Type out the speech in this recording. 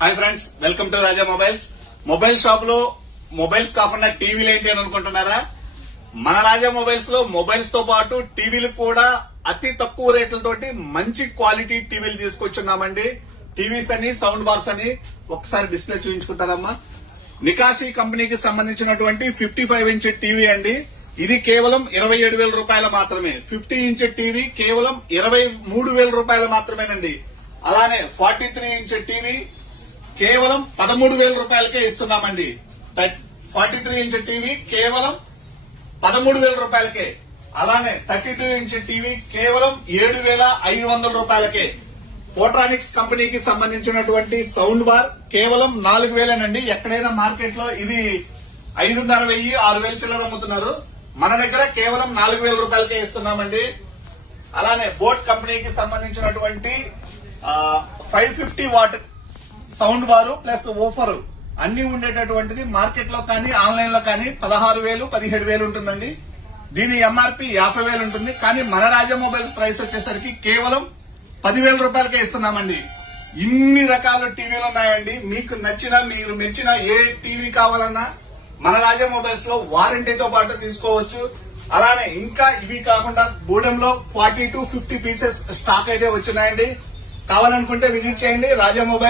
Hi friends, welcome to Raja mobiles. Mobile shop లో mobiles కాకుండా టీవీలు ఏంటి అని అనుకుంటున్నారా? మన రాజా మొబైల్స్ లో మొబైల్స్ తో పాటు టీవీలు కూడా అతి తక్కువ రేట్లతోటి మంచి క్వాలిటీ టీవీలు తీసుకొచ్చున్నామండి. టీవీస్ అని, సౌండ్ బార్స్ అని ఒకసారి డిస్ప్లే చూపించుకుంటారమ్మా. నికాషి కంపెనీకి సంబంధించినటువంటి 55 ఇంచ్ టీవీ అండి. ఇది కేవలం 27,000 రూపాయలు మాత్రమే. 50 ఇంచ్ టీవీ కేవలం 23,000 రూపాయలు మాత్రమేనండి. అలానే 43 ఇంచ్ టీవీ కేవలం 13,000 రూపాయలకే ఇస్తున్నామండి. 43 ఇంచ్ టీవీ కేవలం 13,000 రూపాయలకే. అలానే 32 ఇంచ్ టీవీ కేవలం 7,500 రూపాయలకే. పోట్రానిక్స్ కంపెనీకి సంబంధించినటువంటి సౌండ్ బార్ కేవలం 4,000నండి. ఎక్కడైనా మార్కెట్ లో ఇది 5,500, 6,000 చిల్లర అమ్ముతున్నారు. మన దగ్గర కేవలం 4,000 రూపాయలకే ఇస్తున్నామండి. అలానే బోట్ కంపెనీకి సంబంధించినటువంటి 550 what sound bar plus woofer అన్ని ఉండేటటువంటిది మార్కెట్ లో కానీ ఆన్లైన్ లో కానీ 16,000, 17,000 ఉంటుందండి. దీని ఎంఆర్పి 50,000 ఉంటుంది. కానీ మన రాజా మొబైల్స్ ప్రైస్ వచ్చేసరికి కేవలం 10,000 రూపాయలకే ఇస్తున్నామండి. ఇన్ని రకాల టీవీలు ఉన్నాయండి. మీకు నచ్చిన, మీరు మెచ్చిన ఏ టీవీ కావాలన్నా మన రాజా మొబైల్స్ లో వారంటీతో పాటు తీసుకోవచ్చు. అలానే ఇంకా ఇవి కాకుండా గూడెంలో 40 to 50 పీసెస్ స్టాక్ అయితే వచ్చినాయండి. కావాలనుకుంటే విజిట్ చేయండి రాజా మొబైల్.